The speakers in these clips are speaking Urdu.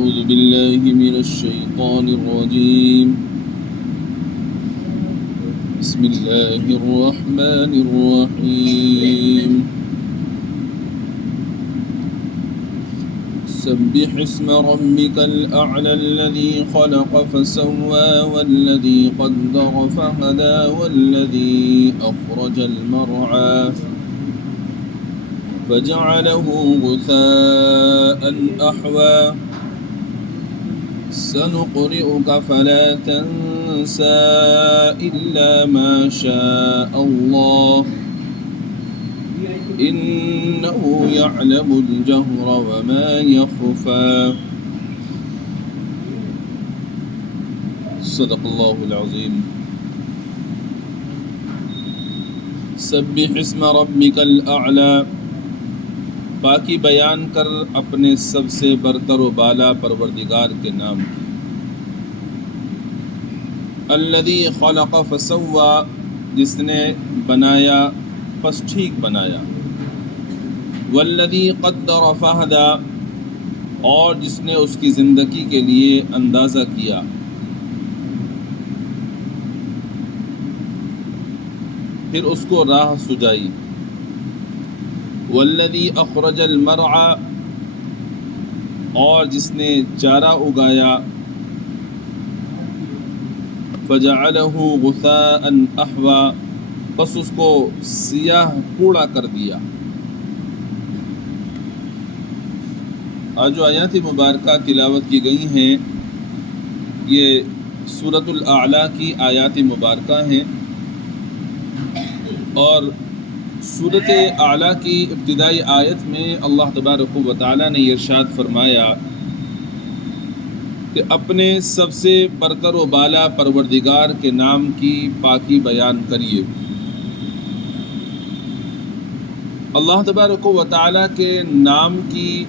أعوذ بالله من الشيطان الرجيم بسم الله الرحمن الرحيم سبح اسم ربك الأعلى الذي خلق فسوى والذي قدر فهدى والذي أخرج المرعى فجعله غثاء أحوى سنقرئك فلا تنسى إلا ما شاء الله إنه يعلم الجهر وما يخفى صدق الله العظيم سبح اسم ربك الأعلى باقی بیان کر اپنے سب سے برتر و بالا پروردگار کے نام کی الذی خلق فسوى جس نے بنایا پس ٹھیک بنایا والذی قدر فہدى اور جس نے اس کی زندگی کے لیے اندازہ کیا پھر اس کو راہ سجائی والذی اخرج المرعى اور جس نے چارہ اگایا فجعلہ غثاء احوى بس اس کو سیاہ کوڑا کر دیا. آج جو آیات مبارکہ تلاوت کی گئی ہیں یہ سورۃ الاعلیٰ کی آیات مبارکہ ہیں اور سورۃ اعلیٰ کی ابتدائی آیت میں اللہ تبارک و تعالیٰ نے ارشاد فرمایا کہ اپنے سب سے برتر و بالا پروردگار کے نام کی پاکی بیان کریے. اللہ تبارک و تعالیٰ کے نام کی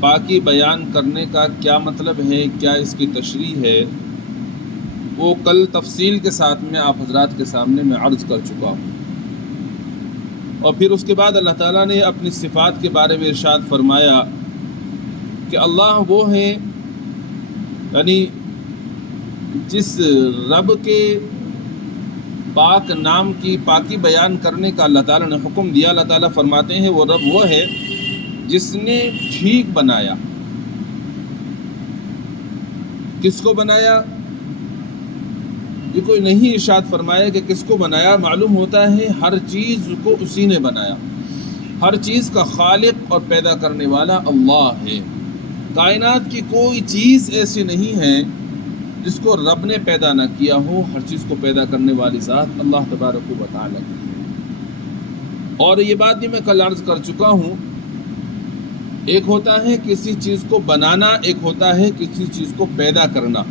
پاکی بیان کرنے کا کیا مطلب ہے، کیا اس کی تشریح ہے، وہ کل تفصیل کے ساتھ میں آپ حضرات کے سامنے میں عرض کر چکا ہوں. اور پھر اس کے بعد اللہ تعالیٰ نے اپنی صفات کے بارے میں ارشاد فرمایا کہ اللہ وہ ہیں، یعنی جس رب کے پاک نام کی پاکی بیان کرنے کا اللہ تعالیٰ نے حکم دیا. اللہ تعالیٰ فرماتے ہیں وہ رب وہ ہے جس نے ٹھیک بنایا. کس کو بنایا؟ یہ کوئی نہیں ارشاد فرمایا کہ کس کو بنایا. معلوم ہوتا ہے ہر چیز کو اسی نے بنایا. ہر چیز کا خالق اور پیدا کرنے والا اللہ ہے. کائنات کی کوئی چیز ایسی نہیں ہے جس کو رب نے پیدا نہ کیا ہو. ہر چیز کو پیدا کرنے والی ذات اللہ تبارک و تعالیٰ کی ہے. اور یہ بات بھی میں کل عرض کر چکا ہوں، ایک ہوتا ہے کسی چیز کو بنانا، ایک ہوتا ہے کسی چیز کو پیدا کرنا.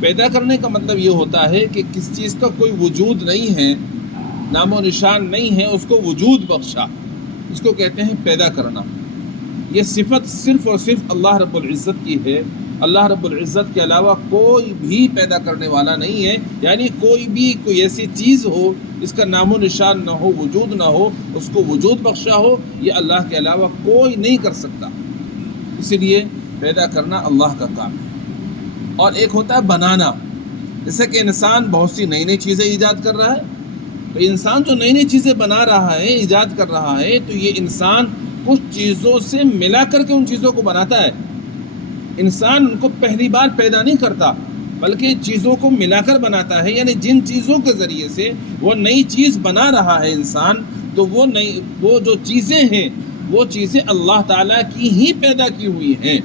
پیدا کرنے کا مطلب یہ ہوتا ہے کہ کس چیز کا کوئی وجود نہیں ہے، نام و نشان نہیں ہے، اس کو وجود بخشا، اس کو کہتے ہیں پیدا کرنا. یہ صفت صرف اور صرف اللہ رب العزت کی ہے. اللہ رب العزت کے علاوہ کوئی بھی پیدا کرنے والا نہیں ہے. یعنی کوئی ایسی چیز ہو اس کا نام و نشان نہ ہو، وجود نہ ہو، اس کو وجود بخشا ہو، یہ اللہ کے علاوہ کوئی نہیں کر سکتا. اسی لیے پیدا کرنا اللہ کا کام ہے. اور ایک ہوتا ہے بنانا، جیسے کہ انسان بہت سی نئی نئی چیزیں ایجاد کر رہا ہے. تو انسان جو نئی نئی چیزیں بنا رہا ہے، ایجاد کر رہا ہے، تو یہ انسان کچھ چیزوں سے ملا کر کے ان چیزوں کو بناتا ہے. انسان ان کو پہلی بار پیدا نہیں کرتا بلکہ چیزوں کو ملا کر بناتا ہے. یعنی جن چیزوں کے ذریعے سے وہ نئی چیز بنا رہا ہے انسان، تو وہ جو چیزیں ہیں وہ چیزیں اللہ تعالیٰ کی ہی پیدا کی ہوئی ہیں.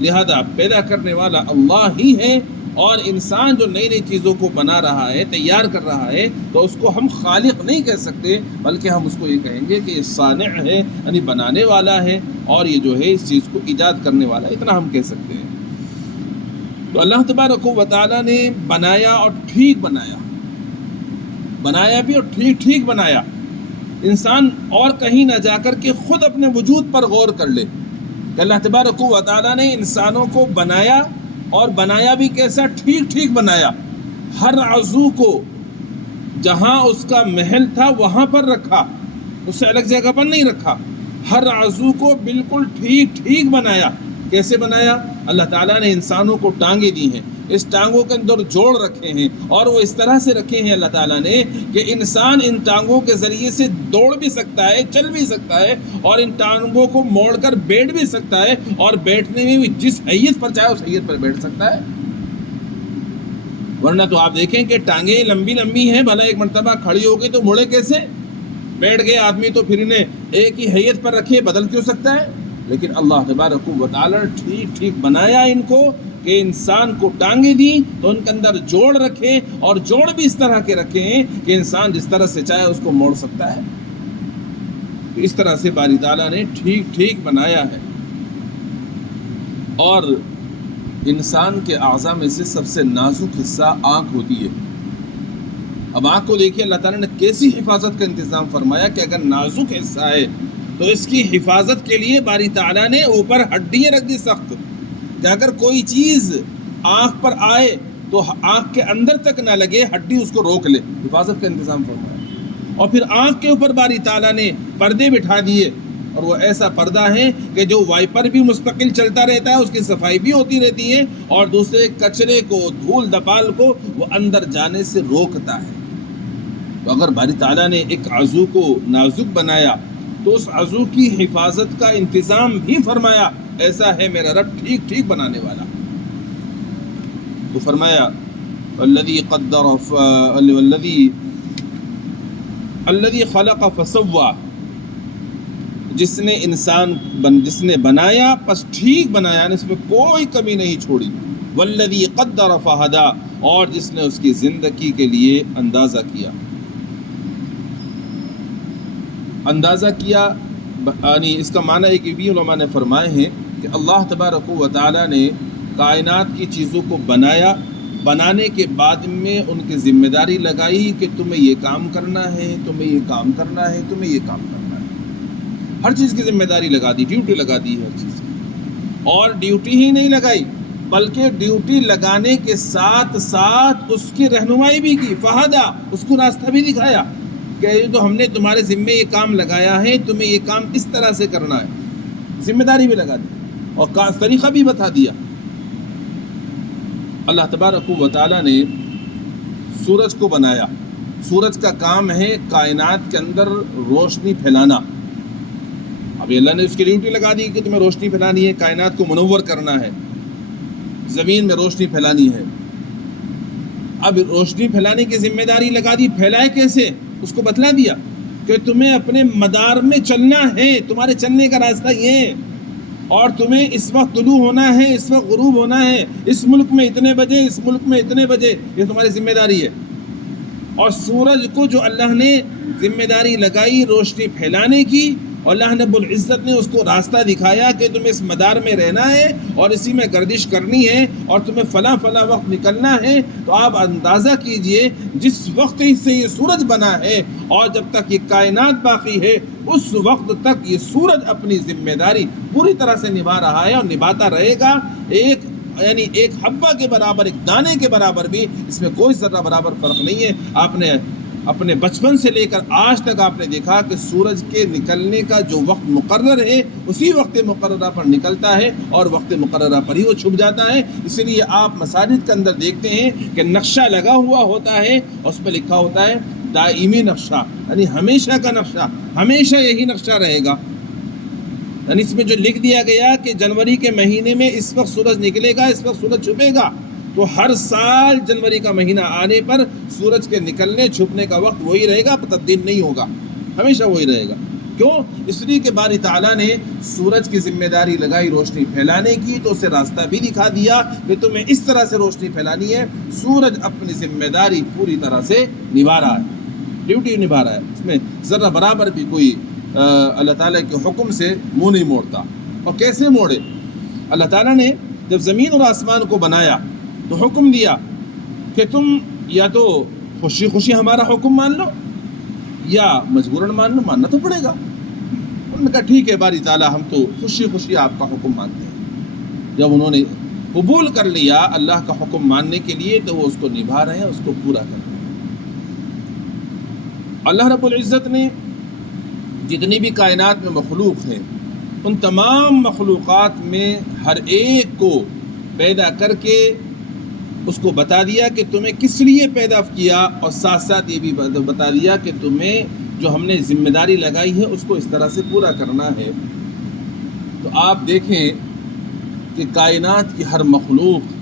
لہذا پیدا کرنے والا اللہ ہی ہے. اور انسان جو نئی نئی چیزوں کو بنا رہا ہے، تیار کر رہا ہے، تو اس کو ہم خالق نہیں کہہ سکتے بلکہ ہم اس کو یہ کہیں گے کہ یہ صانع ہے، یعنی بنانے والا ہے، اور یہ جو ہے اس چیز کو ایجاد کرنے والا ہے. اتنا ہم کہہ سکتے ہیں. تو اللہ تبارک و تعالیٰ نے بنایا اور ٹھیک بنایا، بنایا بھی اور ٹھیک بنایا. انسان اور کہیں نہ جا کر کے خود اپنے وجود پر غور کر لے کہ اللہ تبارک و تعالیٰ نے انسانوں کو بنایا، اور بنایا بھی کیسا؟ ٹھیک بنایا. ہر عضو کو جہاں اس کا محل تھا وہاں پر رکھا، اس سے الگ جگہ پر نہیں رکھا. ہر عضو کو بالکل ٹھیک بنایا. کیسے بنایا؟ اللہ تعالیٰ نے انسانوں کو ٹانگیں دی ہیں، اس ٹانگوں کے اندر جوڑ رکھے ہیں، اور وہ اس طرح سے رکھے ہیں اللہ تعالیٰ نے کہ انسان ان ٹانگوں کے ذریعے سے دوڑ بھی سکتا ہے، چل بھی سکتا ہے، اور ان ٹانگوں کو موڑ کر بیٹھ بھی سکتا ہے، اور بیٹھنے میں بھی جس حیثیت پر چاہے اس حیثیت پر بیٹھ سکتا ہے۔ ورنہ تو آپ دیکھیں کہ ٹانگیں لمبی لمبی ہیں، بھلا ایک مرتبہ کھڑی ہو گئی تو مڑے کیسے؟ بیٹھ گئے آدمی تو پھر انہیں ایک ہی حیثیت پر رکھے، بدل کیوں سکتا ہے؟ لیکن اللہ تبارک و تعالی ٹھیک ٹھیک بنایا ان کو کہ انسان کو ٹانگیں دی تو ان کے اندر جوڑ رکھے، اور جوڑ بھی اس طرح کے رکھے ہیں کہ انسان جس طرح سے چاہے اس کو موڑ سکتا ہے۔ تو اس طرح سے باری تعالیٰ نے ٹھیک ٹھیک بنایا ہے۔ اور انسان کے اعضاء میں سے سب سے نازک حصہ آنکھ ہوتی ہے۔ اب آنکھ کو دیکھیے اللہ تعالیٰ نے کیسی حفاظت کا انتظام فرمایا کہ اگر نازک حصہ ہے تو اس کی حفاظت کے لیے باری تعالیٰ نے اوپر ہڈیاں رکھ دی سخت، کہ اگر کوئی چیز آنکھ پر آئے تو آنکھ کے اندر تک نہ لگے، ہڈی اس کو روک لے، حفاظت کا انتظام فرمایا۔ اور پھر آنکھ کے اوپر باری تعالیٰ نے پردے بٹھا دیے، اور وہ ایسا پردہ ہے کہ جو وائپر بھی مستقل چلتا رہتا ہے، اس کی صفائی بھی ہوتی رہتی ہے، اور دوسرے کچرے کو، دھول دھپال کو وہ اندر جانے سے روکتا ہے۔ تو اگر باری تعالیٰ نے ایک عضو کو نازک بنایا تو اس عضو کی حفاظت کا انتظام بھی فرمایا۔ ایسا ہے میرا رب ٹھیک ٹھیک بنانے والا۔ تو فرمایا الذی خلق فسوی، جس نے بنایا پس ٹھیک بنایا، یعنی اس میں کوئی کمی نہیں چھوڑی۔ والذی قدر فہدی، اور جس نے اس کی زندگی کے لیے اندازہ کیا۔ اندازہ کیا یعنی اس کا معنی ایک بھی علماء نے فرمائے ہیں کہ اللہ تبارک و تعالیٰ نے کائنات کی چیزوں کو بنایا، بنانے کے بعد میں ان کی ذمہ داری لگائی کہ تمہیں یہ کام کرنا ہے، تمہیں یہ کام کرنا ہے، تمہیں یہ کام کرنا ہے۔ ہر چیز کی ذمہ داری لگا دی، ڈیوٹی لگا دی ہر چیز کی۔ اور ڈیوٹی ہی نہیں لگائی بلکہ ڈیوٹی لگانے کے ساتھ ساتھ اس کی رہنمائی بھی کی، فہدا، اس کو راستہ بھی دکھایا کہ تو ہم نے تمہارے ذمے یہ کام لگایا ہے، تمہیں یہ کام اس طرح سے کرنا ہے، ذمہ داری بھی لگا دی اور طریقہ بھی بتا دیا۔ اللہ تبارک و تعالیٰ نے سورج کو بنایا۔ سورج کا کام ہے کائنات کے اندر روشنی پھیلانا۔ ابھی اللہ نے اس کی ڈیوٹی لگا دی کہ تمہیں روشنی پھیلانی ہے، کائنات کو منور کرنا ہے، زمین میں روشنی پھیلانی ہے۔ اب روشنی پھیلانے کی ذمہ داری لگا دی، پھیلائے کیسے اس کو بتلا دیا کہ تمہیں اپنے مدار میں چلنا ہے، تمہارے چلنے کا راستہ یہ ہے، اور تمہیں اس وقت طلوع ہونا ہے، اس وقت غروب ہونا ہے، اس ملک میں اتنے بجے، اس ملک میں اتنے بجے، یہ تمہاری ذمہ داری ہے۔ اور سورج کو جو اللہ نے ذمہ داری لگائی روشنی پھیلانے کی، اور اللہ رب العزت نے اس کو راستہ دکھایا کہ تمہیں اس مدار میں رہنا ہے اور اسی میں گردش کرنی ہے، اور تمہیں فلاں وقت نکلنا ہے، تو آپ اندازہ کیجئے جس وقت سے یہ سورج بنا ہے اور جب تک یہ کائنات باقی ہے اس وقت تک یہ سورج اپنی ذمہ داری پوری طرح سے نبھا رہا ہے اور نبھاتا رہے گا۔ ایک حبہ کے برابر، ایک دانے کے برابر بھی اس میں کوئی ذرہ برابر فرق نہیں ہے۔ آپ نے اپنے بچپن سے لے کر آج تک آپ نے دیکھا کہ سورج کے نکلنے کا جو وقت مقرر ہے اسی وقت مقررہ پر نکلتا ہے اور وقت مقررہ پر ہی وہ چھپ جاتا ہے۔ اس لیے آپ مساجد کے اندر دیکھتے ہیں کہ نقشہ لگا ہوا ہوتا ہے اور اس پہ لکھا ہوتا ہے دائمی نقشہ، یعنی ہمیشہ کا نقشہ، ہمیشہ یہی نقشہ رہے گا۔ یعنی اس میں جو لکھ دیا گیا کہ جنوری کے مہینے میں اس وقت سورج نکلے گا، اس وقت سورج چھپے گا، تو ہر سال جنوری کا مہینہ آنے پر سورج کے نکلنے چھپنے کا وقت وہی رہے گا، تبدیل نہیں ہوگا، ہمیشہ وہی رہے گا۔ کیوں؟ اس لیے کہ باری تعالیٰ نے سورج کی ذمہ داری لگائی روشنی پھیلانے کی، تو اسے راستہ بھی دکھا دیا کہ تمہیں اس طرح سے روشنی پھیلانی ہے۔ سورج اپنی ذمہ داری پوری طرح سے نبھا رہا ہے، ڈیوٹی نبھا رہا ہے، اس میں ذرہ برابر بھی کوئی اللہ تعالیٰ کے حکم سے منہ نہیں موڑتا۔ اور کیسے موڑے؟ اللہ تعالیٰ نے جب زمین اور آسمان کو بنایا تو حکم دیا کہ تم یا تو خوشی خوشی ہمارا حکم مان لو یا مجبوراً مان لو، ماننا تو پڑے گا۔ انہوں نے کہا ٹھیک ہے باری تعالیٰ، ہم تو خوشی خوشی آپ کا حکم مانتے ہیں۔ جب انہوں نے قبول کر لیا اللہ کا حکم ماننے کے لیے تو وہ اس کو نبھا رہے ہیں، اس کو پورا کر رہے ہیں۔ اللہ رب العزت نے جتنی بھی کائنات میں مخلوق ہیں ان تمام مخلوقات میں ہر ایک کو پیدا کر کے اس کو بتا دیا کہ تمہیں کس لیے پیدا کیا، اور ساتھ ساتھ یہ بھی بتا دیا کہ تمہیں جو ہم نے ذمہ داری لگائی ہے اس کو اس طرح سے پورا کرنا ہے۔ تو آپ دیکھیں کہ کائنات کی ہر مخلوق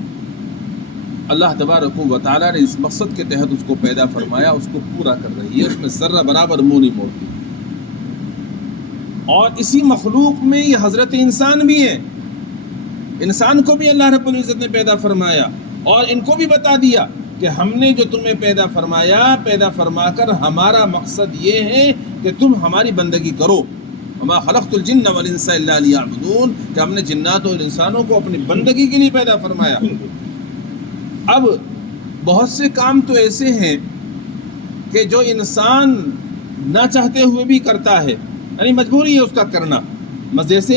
اللہ تبارک و تعالیٰ نے اس مقصد کے تحت اس کو پیدا فرمایا، اس کو پورا کر رہی ہے، اس میں ذرہ برابر منہ نہیں موڑتی۔ اور اسی مخلوق میں یہ حضرت انسان بھی ہے، انسان کو بھی اللہ رب العزت نے پیدا فرمایا، اور ان کو بھی بتا دیا کہ ہم نے جو تمہیں پیدا فرمایا، پیدا فرما کر ہمارا مقصد یہ ہے کہ تم ہماری بندگی کرو۔ وما خلقت الجن والانس الا لیعبدون، کہ ہم نے جنات اور انسانوں کو اپنی بندگی کے لیے پیدا فرمایا۔ اب بہت سے کام تو ایسے ہیں کہ جو انسان نہ چاہتے ہوئے بھی کرتا ہے، یعنی مجبوری ہے اس کا کرنا۔ مزے سے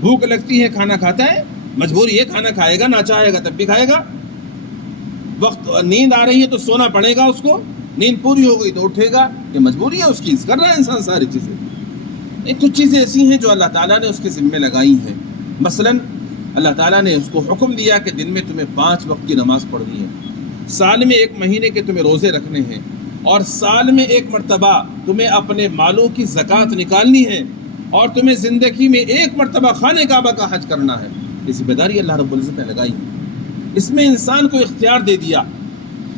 بھوک لگتی ہے کھانا کھاتا ہے، مجبوری ہے کھانا کھائے گا، نہ چاہے گا تب بھی کھائے گا۔ وقت نیند آ رہی ہے تو سونا پڑے گا اس کو، نیند پوری ہو گئی تو اٹھے گا، یہ مجبوری ہے اس کی، کر رہا ہے انسان ساری چیزیں۔ کچھ چیزیں ایسی ہیں جو اللہ تعالیٰ نے اس کے ذمہ لگائی ہیں۔ مثلاً اللہ تعالیٰ نے اس کو حکم دیا کہ دن میں تمہیں 5 وقت کی نماز پڑھنی ہے، سال میں 1 مہینے کے تمہیں روزے رکھنے ہیں، اور سال میں 1 مرتبہ تمہیں اپنے مالوں کی زکوٰۃ نکالنی ہے، اور تمہیں زندگی میں 1 مرتبہ خانہ کعبہ کا حج کرنا ہے۔ یہ ذمہ داری اللہ رب العزت نے لگائی ہے۔ اس میں انسان کو اختیار دے دیا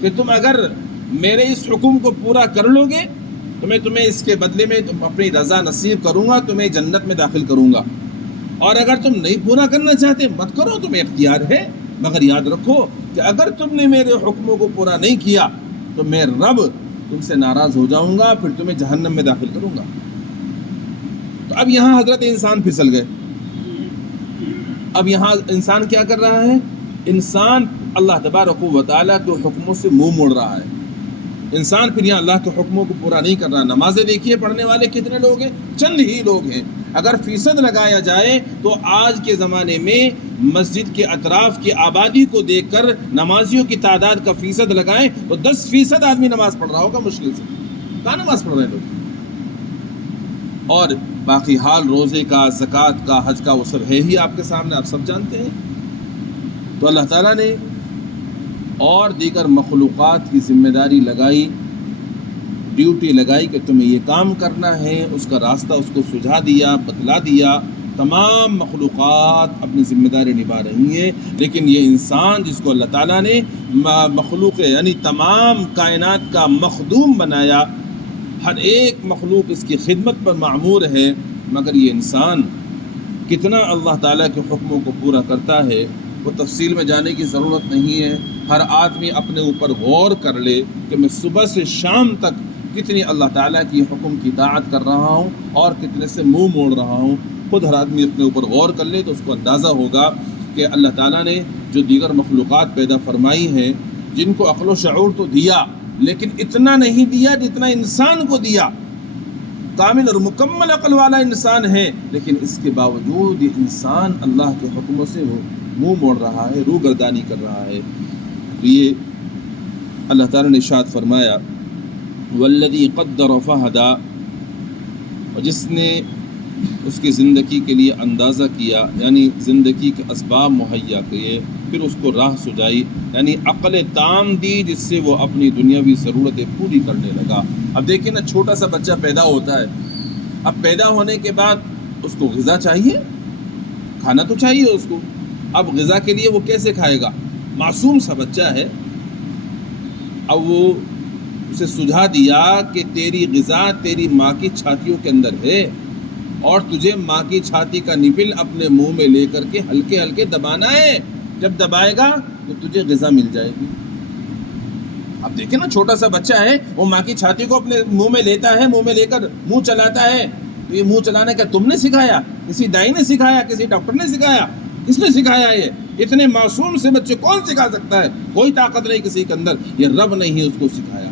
کہ تم اگر میرے اس حکم کو پورا کر لو گے تو میں تمہیں اس کے بدلے میں اپنی رضا نصیب کروں گا، تمہیں جنت میں داخل کروں گا، اور اگر تم نہیں پورا کرنا چاہتے مت کرو، تمہیں اختیار ہے، مگر یاد رکھو کہ اگر تم نے میرے حکموں کو پورا نہیں کیا تو میں رب تم سے ناراض ہو جاؤں گا، پھر تمہیں جہنم میں داخل کروں گا۔ تو اب یہاں حضرت انسان پھسل گئے۔ اب یہاں انسان کیا کر رہا ہے؟ انسان اللہ تبارک و تعالیٰ کے حکموں سے منہ موڑ رہا ہے۔ انسان پھر یہاں اللہ کے حکموں کو پورا نہیں کر رہا۔ نمازیں دیکھیے پڑھنے والے کتنے لوگ ہیں؟ چند ہی لوگ ہیں۔ اگر فیصد لگایا جائے تو آج کے زمانے میں مسجد کے اطراف کی آبادی کو دیکھ کر نمازیوں کی تعداد کا فیصد لگائیں تو 10% آدمی نماز پڑھ رہا ہوگا مشکل سے۔ کہاں نماز پڑھ رہے ہیں لوگ؟ اور باقی حال روزے کا، زکوٰۃ کا، حج کا، وہ سب ہے ہی آپ کے سامنے، آپ سب جانتے ہیں۔ تو اللہ تعالیٰ نے اور دیگر مخلوقات کی ذمہ داری لگائی، ڈیوٹی لگائی کہ تمہیں یہ کام کرنا ہے، اس کا راستہ اس کو سجھا دیا، بتلا دیا۔ تمام مخلوقات اپنی ذمہ داری نبھا رہی ہیں، لیکن یہ انسان جس کو اللہ تعالیٰ نے مخلوق یعنی تمام کائنات کا مخدوم بنایا، ہر ایک مخلوق اس کی خدمت پر معمور ہے، مگر یہ انسان کتنا اللہ تعالیٰ کے حکموں کو پورا کرتا ہے وہ تفصیل میں جانے کی ضرورت نہیں ہے۔ ہر آدمی اپنے اوپر غور کر لے کہ میں صبح سے شام تک کتنی اللہ تعالیٰ کی حکم کی اطاعت کر رہا ہوں اور کتنے سے منہ موڑ رہا ہوں۔ خود ہر آدمی اپنے اوپر غور کر لے تو اس کو اندازہ ہوگا کہ اللہ تعالیٰ نے جو دیگر مخلوقات پیدا فرمائی ہیں، جن کو عقل و شعور تو دیا لیکن اتنا نہیں دیا جتنا انسان کو دیا۔ کامل اور مکمل عقل والا انسان ہے، لیکن اس کے باوجود یہ انسان اللہ کے حکموں سے وہ منہ موڑ رہا ہے، روگردانی کر رہا ہے۔ یہ اللہ تعالیٰ نے ارشاد فرمایا والذی قدر فہدی، اور جس نے اس کی زندگی کے لیے اندازہ کیا، یعنی زندگی کے اسباب مہیا کیے، پھر اس کو راہ سجائی، یعنی عقل تام دی جس سے وہ اپنی دنیاوی ضرورتیں پوری کرنے لگا۔ اب دیکھیں نا، چھوٹا سا بچہ پیدا ہوتا ہے، اب پیدا ہونے کے بعد اس کو غذا چاہیے، کھانا تو چاہیے اس کو۔ اب غذا کے لیے وہ کیسے کھائے گا؟ معصوم سا بچہ ہے، اب وہ اسے سجھا دیا کہ تیری غذا تیری ماں کی چھاتیوں کے اندر ہے، اور تجھے ماں کی چھاتی کا نپل اپنے منہ میں لے کر کے ہلکے ہلکے دبانا ہے، جب دبائے گا تو تجھے غذا مل جائے گی۔ اب دیکھیں نا، چھوٹا سا بچہ ہے، وہ ماں کی چھاتی کو اپنے منہ میں لیتا ہے، منہ میں لے کر منہ چلاتا ہے۔ تو یہ منہ چلانے کا تم نے سکھایا؟ کسی دائی نے سکھایا؟ کسی ڈاکٹر نے سکھایا؟ کس نے سکھایا؟ یہ اتنے معصوم سے بچے کون سکھا سکتا ہے؟ کوئی طاقت نہیں کسی کے اندر، یہ رب نے ہی اس کو سکھایا۔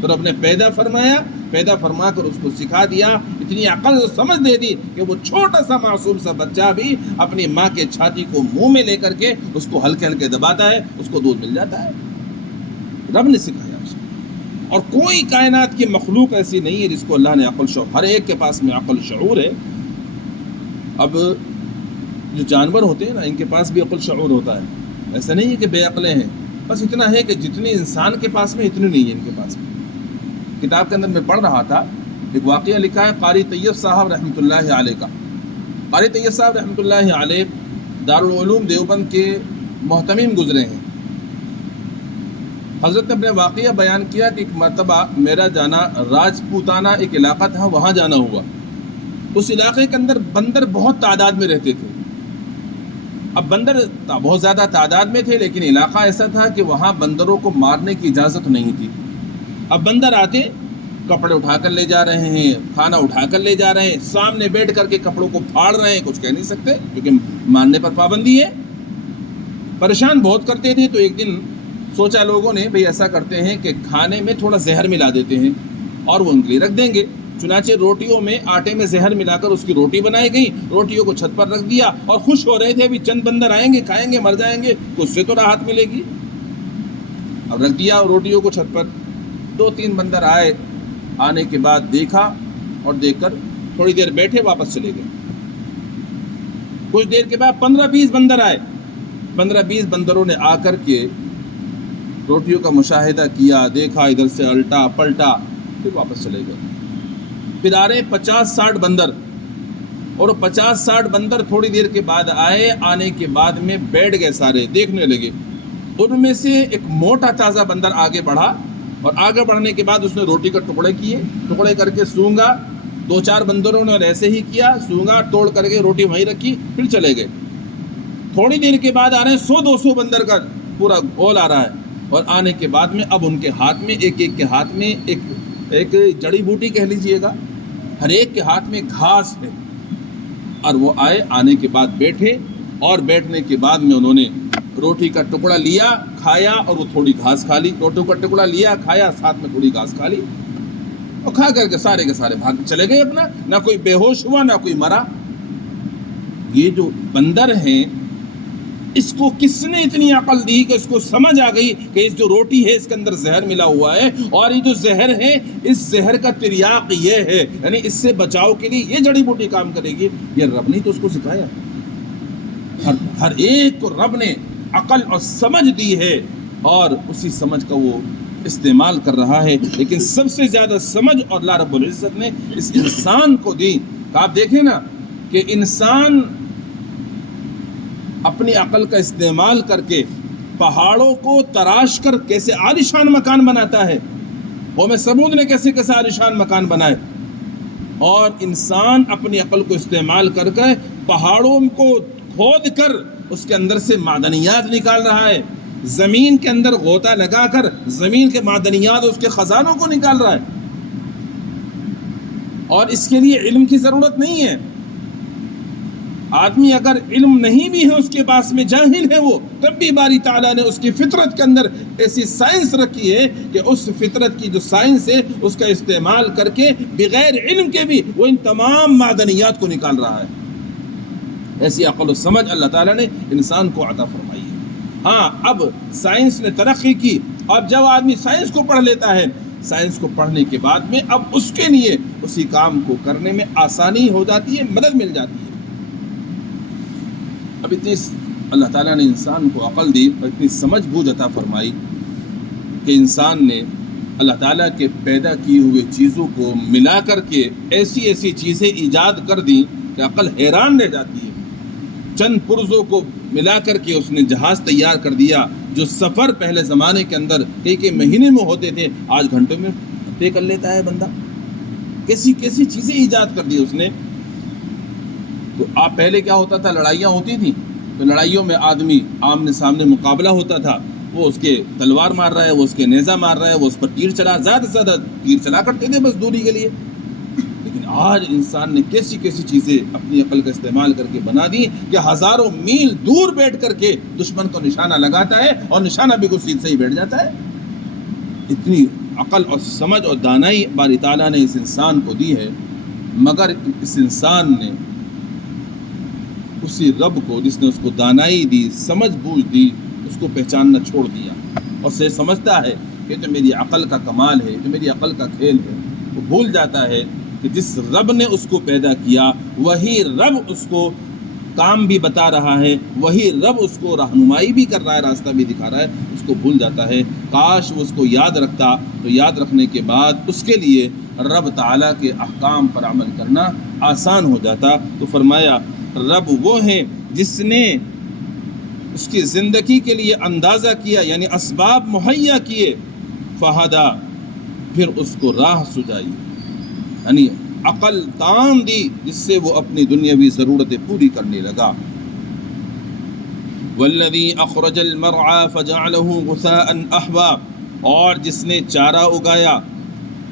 تو رب نے پیدا فرمایا، پیدا فرما کر اس کو سکھا دیا، اتنی عقل و سمجھ دے دی کہ وہ چھوٹا سا معصوم سا بچہ بھی اپنی ماں کے چھاتی کو منہ میں لے کر کے اس کو ہلکے ہلکے دباتا ہے، اس کو دودھ مل جاتا ہے۔ رب نے سکھایا اس کو۔ اور کوئی کائنات کی مخلوق ایسی نہیں ہے جس کو اللہ نے عقل شعور، ہر ایک کے پاس میں عقل شعور ہے، اب جو جانور ہوتے ہیں نا، ان کے پاس بھی عقل شعور ہوتا ہے، ایسا نہیں ہے کہ بے عقلیں ہیں، بس اتنا ہے کہ جتنی انسان کے پاس میں اتنی نہیں ہے ان کے پاس میں۔ کتاب کے اندر میں پڑھ رہا تھا، ایک واقعہ لکھا ہے قاری طیب صاحب رحمۃ اللہ علیہ کا۔ قاری طیب صاحب رحمۃ اللہ علیہ دارالعلوم دیوبند کے محتمم گزرے ہیں۔ حضرت نے اپنے واقعہ بیان کیا کہ ایک مرتبہ میرا جانا راجپوتانہ ایک علاقہ تھا، وہاں جانا ہوا۔ اس علاقے کے اندر بندر بہت تعداد میں رہتے تھے۔ اب بندر بہت زیادہ تعداد میں تھے، لیکن علاقہ ایسا تھا کہ وہاں بندروں کو مارنے کی اجازت نہیں تھی۔ اب بندر آتے، کپڑے اٹھا کر لے جا رہے ہیں، کھانا اٹھا کر لے جا رہے ہیں، سامنے بیٹھ کر کے کپڑوں کو پھاڑ رہے ہیں، کچھ کہہ نہیں سکتے کیونکہ مارنے پر پابندی ہے۔ پریشان بہت کرتے تھے، تو ایک دن سوچا لوگوں نے بھئی ایسا کرتے ہیں کہ کھانے میں تھوڑا زہر ملا دیتے ہیں اور وہ ان کے لیے رکھ دیں گے۔ چنانچہ روٹیوں میں آٹے میں زہر ملا کر اس کی روٹی بنائی گئی، روٹیوں کو چھت پر رکھ دیا اور خوش ہو رہے تھے ابھی چند بندر آئیں گے، کھائیں گے، مر جائیں گے، اس سے تو راحت ملے گی۔ اب رکھ دیا روٹیوں کو چھت پر، 2-3 بندر آئے، آنے کے بعد دیکھا اور دیکھ کر تھوڑی دیر بیٹھے، واپس چلے گئے۔ کچھ دیر کے بعد 15-20 بندر آئے، 15-20 بندروں نے آ کر کے روٹیوں کا مشاہدہ کیا، دیکھا، ادھر سے الٹا پلٹا، پھر واپس چلے گئے۔ پھر آ رہے 50-60 بندر، اور 50-60 بندر تھوڑی دیر کے بعد آئے، آنے کے بعد میں بیٹھ گئے، سارے دیکھنے لگے۔ ان میں سے ایک موٹا تازہ بندر آگے بڑھا، اور آگے بڑھنے کے بعد اس نے روٹی کا ٹکڑے کیے، ٹکڑے کر کے سونگا۔ 2-4 بندروں نے ایسے ہی کیا، سونگا، توڑ کر کے روٹی وہیں رکھی، پھر چلے گئے۔ تھوڑی دیر کے بعد آ رہے ہیں 100-200 بندر کا پورا گول آ رہا ہے، اور آنے کے بعد میں اب ان کے ہاتھ میں ایک کے ہاتھ میں ایک جڑی بوٹی کہہ لیجئے گا، ہر ایک کے ہاتھ میں گھاس ہے۔ اور وہ آئے، آنے کے بعد بیٹھے، اور بیٹھنے کے بعد میں انہوں نے روٹی کا ٹکڑا لیا، کھایا، اور وہ تھوڑی گھاس کھا لی۔ روٹی کا ٹکڑا لیا، کھایا، ساتھ میں تھوڑی گھاس کھا لی، اور کھا کر کے سارے بھاگ چلے گئے اپنا، نہ کوئی بے ہوش ہوا، نہ کوئی مرا۔ یہ جو بندر ہیں، اس کو کس نے اتنی عقل دی کہ اس کو سمجھ آ گئی کہ اس جو روٹی ہے اس کے اندر زہر ملا ہوا ہے، اور یہ جو زہر ہے، اس زہر کا تریاق یہ ہے، یعنی اس سے بچاؤ کے لیے یہ جڑی بوٹی کام کرے گی۔ یہ رب نے تو اس کو سکھایا، ہر ایک کو رب نے عقل اور سمجھ دی ہے، اور اسی سمجھ کا وہ استعمال کر رہا ہے۔ لیکن سب سے زیادہ سمجھ اور اللہ رب العزت نے اس انسان کو دی کہ آپ دیکھیں نا کہ انسان اپنی عقل کا استعمال کر کے پہاڑوں کو تراش کر کیسے عالیشان مکان بناتا ہے، قوم سمود نے کیسے عالیشان مکان بنائے، اور انسان اپنی عقل کو استعمال کر کے پہاڑوں کو کھود کر اس کے اندر سے معدنیات نکال رہا ہے، زمین کے اندر غوطہ لگا کر زمین کے معدنیات اس کے خزانوں کو نکال رہا ہے، اور اس کے لیے علم کی ضرورت نہیں ہے۔ آدمی اگر علم نہیں بھی ہے اس کے پاس میں، جاہل ہے وہ، تب بھی باری تعالیٰ نے اس کی فطرت کے اندر ایسی سائنس رکھی ہے کہ اس فطرت کی جو سائنس ہے اس کا استعمال کر کے بغیر علم کے بھی وہ ان تمام معدنیات کو نکال رہا ہے۔ ایسی عقل و سمجھ اللہ تعالیٰ نے انسان کو عطا فرمائی ہے۔ ہاں، اب سائنس نے ترقی کی، اب جب آدمی سائنس کو پڑھ لیتا ہے، سائنس کو پڑھنے کے بعد میں اب اس کے لیے اسی کام کو کرنے میں آسانی ہو جاتی ہے، مدد مل جاتی ہے۔ اب اتنی اللہ تعالیٰ نے انسان کو عقل دی اور اتنی سمجھ بوجھ عطا فرمائی کہ انسان نے اللہ تعالیٰ کے پیدا کیے ہوئے چیزوں کو ملا کر کے ایسی ایسی چیزیں ایجاد کر دیں کہ عقل حیران رہ جاتی ہے۔ چند پرزوں کو ملا کر کے اس نے جہاز تیار کر دیا، جو سفر پہلے زمانے کے اندر کئی مہینے میں ہوتے تھے، آج گھنٹوں میں طے کر لیتا ہے بندہ۔ کیسی کیسی چیزیں ایجاد کر دی اس نے۔ تو آپ پہلے کیا ہوتا تھا، لڑائیاں ہوتی تھیں، تو لڑائیوں میں آدمی آمنے سامنے مقابلہ ہوتا تھا، وہ اس کے تلوار مار رہا ہے، وہ اس کے نیزہ مار رہا ہے، وہ اس پر تیر چلا، زیادہ سے زیادہ تیر چلا کرتے تھے بس دوری کے لیے۔ لیکن آج انسان نے کیسی کیسی چیزیں اپنی عقل کا استعمال کر کے بنا دی کہ ہزاروں میل دور بیٹھ کر کے دشمن کو نشانہ لگاتا ہے، اور نشانہ بھی کچھ سیدھ سے ہی بیٹھ جاتا ہے۔ اتنی عقل اور سمجھ اور دانائی باری تعالیٰ نے اس انسان کو دی ہے، مگر اس انسان نے اسی رب کو جس نے اس کو دانائی دی، سمجھ بوجھ دی، اس کو پہچاننا چھوڑ دیا، اور سے سمجھتا ہے کہ تو میری عقل کا کمال ہے، تو میری عقل کا کھیل ہے۔ وہ بھول جاتا ہے کہ جس رب نے اس کو پیدا کیا وہی رب اس کو کام بھی بتا رہا ہے، وہی رب اس کو رہنمائی بھی کر رہا ہے، راستہ بھی دکھا رہا ہے، اس کو بھول جاتا ہے۔ کاش وہ اس کو یاد رکھتا تو یاد رکھنے کے بعد اس کے لیے رب تعالیٰ کے احکام پر عمل کرنا آسان ہو جاتا۔ تو فرمایا رب وہ ہیں جس نے اس کی زندگی کے لیے اندازہ کیا، یعنی اسباب مہیا کیے، فہدا پھر اس کو راہ سجائی، یعنی عقل تان دی جس سے وہ اپنی دنیاوی ضرورتیں پوری کرنے لگا۔ والذی اخرج المرعى فجعله غثاء احوا، اور جس نے چارہ اگایا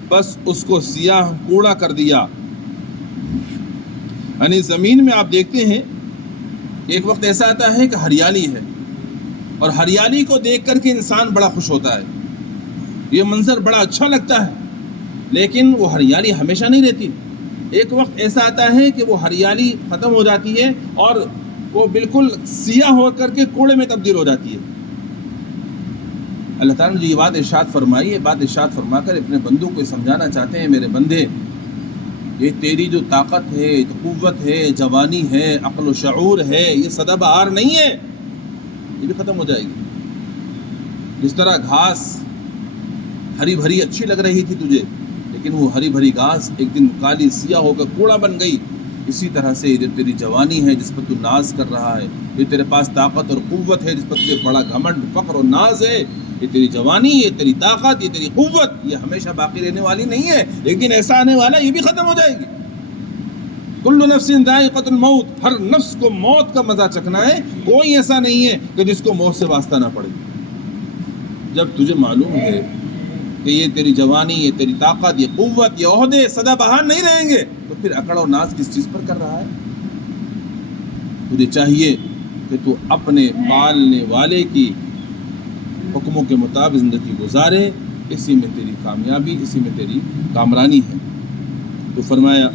بس اس کو سیاہ کوڑا کر دیا۔ یعنی زمین میں آپ دیکھتے ہیں ایک وقت ایسا آتا ہے کہ ہریالی ہے، اور ہریالی کو دیکھ کر کے انسان بڑا خوش ہوتا ہے، یہ منظر بڑا اچھا لگتا ہے، لیکن وہ ہریالی ہمیشہ نہیں رہتی۔ ایک وقت ایسا آتا ہے کہ وہ ہریالی ختم ہو جاتی ہے اور وہ بالکل سیاہ ہو کر کے کوڑے میں تبدیل ہو جاتی ہے۔ اللہ تعالیٰ نے جو یہ بات ارشاد فرمائی ہے، بات ارشاد فرما کر اپنے بندوں کو سمجھانا چاہتے ہیں، میرے بندے یہ تیری جو طاقت ہے، قوت ہے، جوانی ہے، عقل و شعور ہے، یہ سدا بہار نہیں ہے، یہ بھی ختم ہو جائے گی۔ جس طرح گھاس ہری بھری اچھی لگ رہی تھی تجھے، لیکن وہ ہری بھری گھاس ایک دن کالی سیاہ ہو کر کوڑا بن گئی، اسی طرح سے یہ تیری جوانی ہے جس پر تو ناز کر رہا ہے، یہ تیرے پاس طاقت اور قوت ہے جس پر تجھے بڑا گھمنڈ فخر اور ناز ہے، یہ تیری جوانی، یہ تیری طاقت، یہ تیری قوت، یہ ہمیشہ باقی رہنے والی نہیں ہے، ایک دن ایسا آنے والا یہ بھی ختم ہو جائے گی۔ کل نفس ذائقۃ الموت، ہر نفس کو موت کا مزہ چکھنا ہے، کوئی ایسا نہیں ہے کہ جس کو موت سے واسطہ نہ پڑے۔ جب تجھے معلوم ہے کہ یہ تیری جوانی، یہ تیری طاقت، یہ قوت، یہ عہدے سدا بہار نہیں رہیں گے، تو پھر اکڑ اور ناز کس چیز پر کر رہا ہے؟ تجھے چاہیے کہ تو اپنے پالنے والے کی حکموں کے مطابق زندگی گزارے، اسی میں تیری کامیابی، اسی میں تیری کامرانی ہے۔ تو فرمایا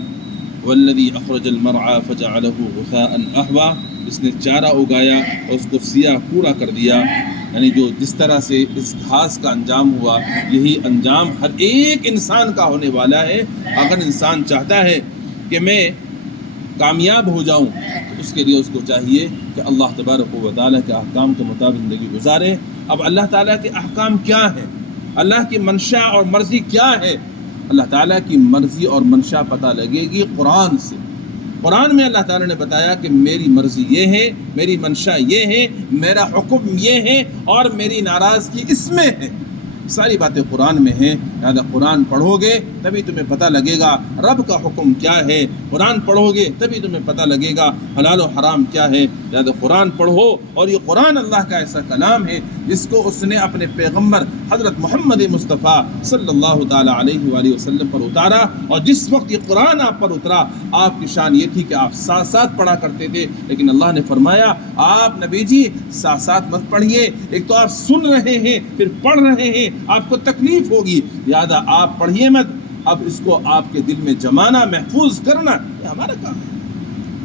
والذی اخرج المرعى فجعله غثاء احوا، جس نے چارہ اگایا اور اس کو سیاہ کوڑا کر دیا، یعنی جو جس طرح سے اس گھاس کا انجام ہوا، یہی انجام ہر ایک انسان کا ہونے والا ہے۔ اگر انسان چاہتا ہے کہ میں کامیاب ہو جاؤں تو اس کے لیے اس کو چاہیے کہ اللہ تبارک و تعالیٰ کے احکام کے مطابق زندگی گزارے۔ اب اللہ تعالیٰ کے احکام کیا ہیں، اللہ کی منشا اور مرضی کیا ہے؟ اللہ تعالیٰ کی مرضی اور منشا پتہ لگے گی قرآن سے۔ قرآن میں اللہ تعالیٰ نے بتایا کہ میری مرضی یہ ہے، میری منشا یہ ہے، میرا حکم یہ ہے، اور میری ناراضگی اس میں ہے۔ ساری باتیں قرآن میں ہیں، لہٰذا قرآن پڑھو گے تبھی تمہیں پتہ لگے گا رب کا حکم کیا ہے، قرآن پڑھو گے تبھی تمہیں پتہ لگے گا حلال و حرام کیا ہے۔ لہٰذا قرآن پڑھو، اور یہ قرآن اللہ کا ایسا کلام ہے جس کو اس نے اپنے پیغمبر حضرت محمد مصطفیٰ صلی اللہ تعالیٰ علیہ وآلہ وسلم پر اتارا، اور جس وقت یہ قرآن آپ پر اترا آپ کی شان یہ تھی کہ آپ ساتھ ساتھ پڑھا کرتے تھے، لیکن اللہ نے فرمایا آپ نبی جی ساتھ ساتھ مت پڑھیے، ایک تو آپ سن رہے ہیں پھر پڑھ رہے ہیں، آپ کو تکلیف ہوگی، لہٰذا آپ پڑھیے مت، اب اس کو آپ کے دل میں جمانا، محفوظ کرنا، یہ ہمارا کام ہے،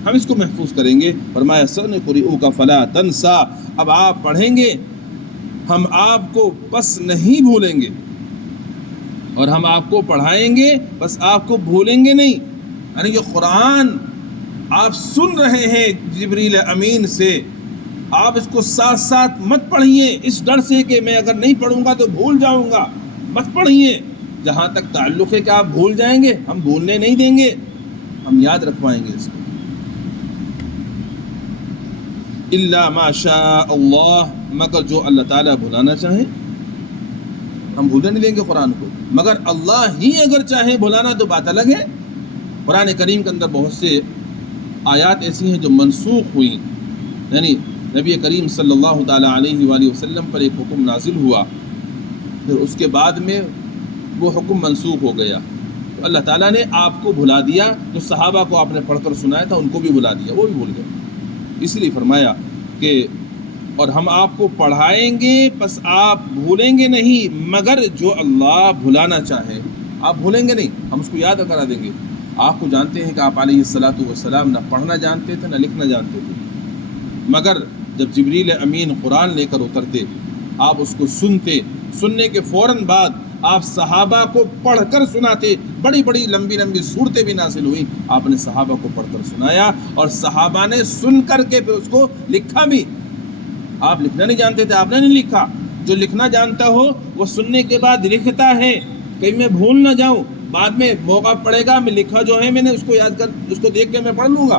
ہم اس کو محفوظ کریں گے۔ فرمایا سنقرئک فلا تنسا، اب آپ پڑھیں گے ہم آپ کو بس نہیں بھولیں گے، اور ہم آپ کو پڑھائیں گے بس آپ کو بھولیں گے نہیں۔ یعنی یہ قرآن آپ سن رہے ہیں جبریل امین سے، آپ اس کو ساتھ ساتھ مت پڑھیے اس ڈر سے کہ میں اگر نہیں پڑھوں گا تو بھول جاؤں گا، مت پڑھیے۔ جہاں تک تعلق ہے کہ آپ بھول جائیں گے، ہم بھولنے نہیں دیں گے، ہم یاد رکھوائیں گے اس کو۔ الا ما شاء اللہ، مگر جو اللہ تعالیٰ بھلانا چاہے، ہم بھولنے نہیں دیں گے قرآن کو، مگر اللہ ہی اگر چاہے بھلانا تو بات الگ ہے۔ قرآن کریم کے اندر بہت سے آیات ایسی ہیں جو منسوخ ہوئیں، یعنی نبی کریم صلی اللہ تعالیٰ علیہ وآلہ وسلم پر ایک حکم نازل ہوا، پھر اس کے بعد میں وہ حکم منسوخ ہو گیا، تو اللہ تعالیٰ نے آپ کو بھلا دیا، جو صحابہ کو آپ نے پڑھ کر سنایا تھا ان کو بھی بھلا دیا، وہ بھی بھول گئے۔ اس لیے فرمایا کہ اور ہم آپ کو پڑھائیں گے پس آپ بھولیں گے نہیں، مگر جو اللہ بھلانا چاہے۔ آپ بھولیں گے نہیں، ہم اس کو یاد کرا دیں گے۔ آپ کو جانتے ہیں کہ آپ علیہ الصلاۃ والسلام نہ پڑھنا جانتے تھے نہ لکھنا جانتے تھے، مگر جب جبریل امین قرآن لے کر اترتے آپ اس کو سنتے، سننے کے فوراً بعد آپ صحابہ کو پڑھ کر سناتے، بڑی بڑی لمبی لمبی صورتیں بھی نازل ہوئی، آپ نے صحابہ کو پڑھ کر سنایا اور صحابہ نے سن کر کے پھر اس کو لکھا بھی۔ آپ لکھنا نہیں جانتے تھے، آپ نے نہیں لکھا۔ جو لکھنا جانتا ہو وہ سننے کے بعد لکھتا ہے، کہیں میں بھول نہ جاؤں، بعد میں موقع پڑے گا میں لکھا جو ہے میں نے اس کو یاد کر اس کو دیکھ کے میں پڑھ لوں گا۔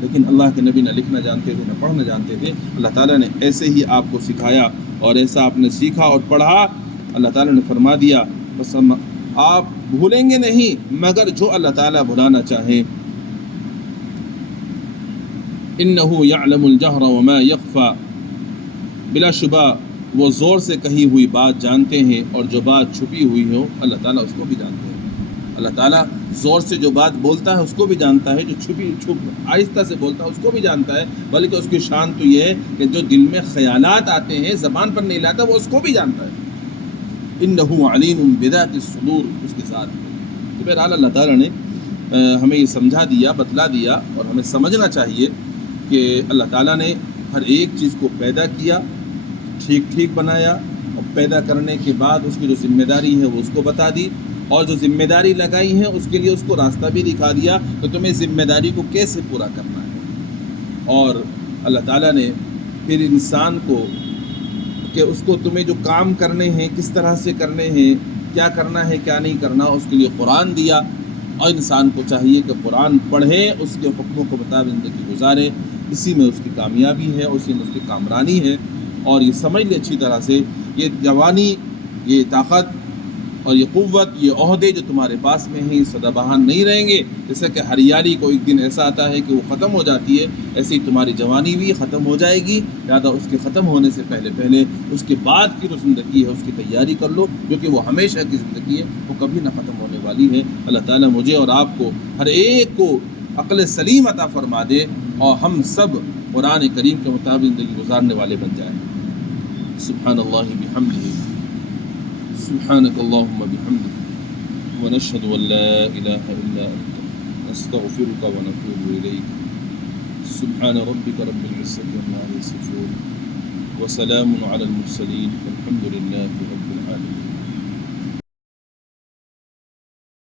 لیکن اللہ کے نبی نہ لکھنا جانتے تھے نہ پڑھنا جانتے تھے، اللہ تعالیٰ نے ایسے ہی آپ کو سکھایا اور ایسا آپ نے سیکھا اور پڑھا۔ اللہ تعالیٰ نے فرما دیا بس آپ بھولیں گے نہیں مگر جو اللہ تعالیٰ بھلانا چاہے۔ انہ یعلم الجہر وما یخفی، بلا شبہ وہ زور سے کہی ہوئی بات جانتے ہیں اور جو بات چھپی ہوئی ہو اللہ تعالیٰ اس کو بھی جانتے ہیں۔ اللہ تعالیٰ زور سے جو بات بولتا ہے اس کو بھی جانتا ہے، جو چھپ آہستہ سے بولتا ہے اس کو بھی جانتا ہے، بلکہ اس کی شان تو یہ ہے کہ جو دل میں خیالات آتے ہیں زبان پر نہیں لاتا وہ اس کو بھی جانتا ہے۔ انہ علیم بذات الصدور، اس کے ساتھ تو بہرحال اللہ تعالیٰ نے ہمیں یہ سمجھا دیا، بتلا دیا، اور ہمیں سمجھنا چاہیے کہ اللہ تعالیٰ نے ہر ایک چیز کو پیدا کیا، ٹھیک ٹھیک بنایا، اور پیدا کرنے کے بعد اس کی جو ذمہ داری ہے وہ اس کو بتا دی، اور جو ذمہ داری لگائی ہے اس کے لیے اس کو راستہ بھی دکھا دیا کہ تمہیں ذمہ داری کو کیسے پورا کرنا ہے۔ اور اللہ تعالیٰ نے پھر انسان کو کہ اس کو تمہیں جو کام کرنے ہیں کس طرح سے کرنے ہیں، کیا کرنا ہے کیا نہیں کرنا، اس کے لیے قرآن دیا، اور انسان کو چاہیے کہ قرآن پڑھے، اس کے حکموں کو مطابق زندگی گزارے، اسی میں اس کی کامیابی ہے، اسی میں اس کی کامرانی ہے۔ اور یہ سمجھ لے اچھی طرح سے، یہ جوانی، یہ طاقت اور یہ قوت، یہ عہدے جو تمہارے پاس میں ہیں سدا بہان نہیں رہیں گے۔ جیسا کہ ہریالی کو ایک دن ایسا آتا ہے کہ وہ ختم ہو جاتی ہے، ایسے ہی تمہاری جوانی بھی ختم ہو جائے گی، لہٰذا اس کے ختم ہونے سے پہلے اس کے بعد کی جو زندگی ہے اس کی تیاری کر لو، کیونکہ وہ ہمیشہ کی زندگی ہے، وہ کبھی نہ ختم ہونے والی ہے۔ اللہ تعالیٰ مجھے اور آپ کو ہر ایک کو عقل سلیم عطا فرما دے اور ہم سب قرآن کریم کے مطابق زندگی گزارنے والے بن جائیں۔ سبحان اللہ بحمدہ، سبحانک اللہم بحمدک، ونشہد ان لا الہ الا انت، نستغفرک ونتوب الیک۔ سبحان ربک رب العزة عما یصفون، وسلام علی المرسلین، والحمد للہ رب العالمین۔